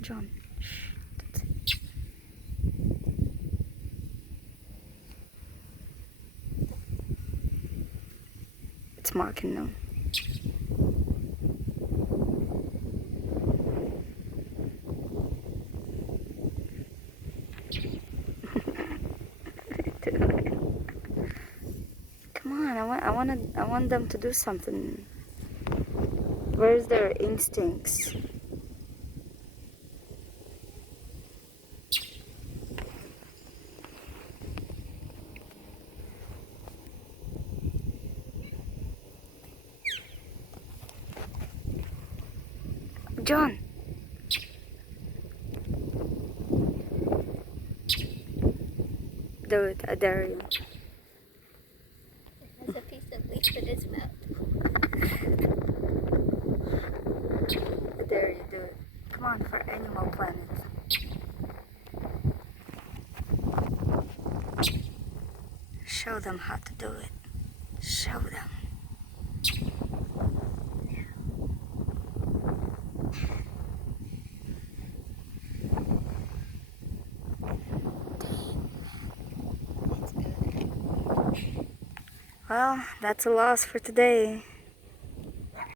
John. Shh. That's it. It's marking now. Come on, I want them to do something. Where's their instincts? John. Do it, I dare you. It has a piece of leaf in its mouth. I dare you, do it. Come on, for Animal Planet. Show them how to do it. Show them. It's good. Well, that's a loss for today.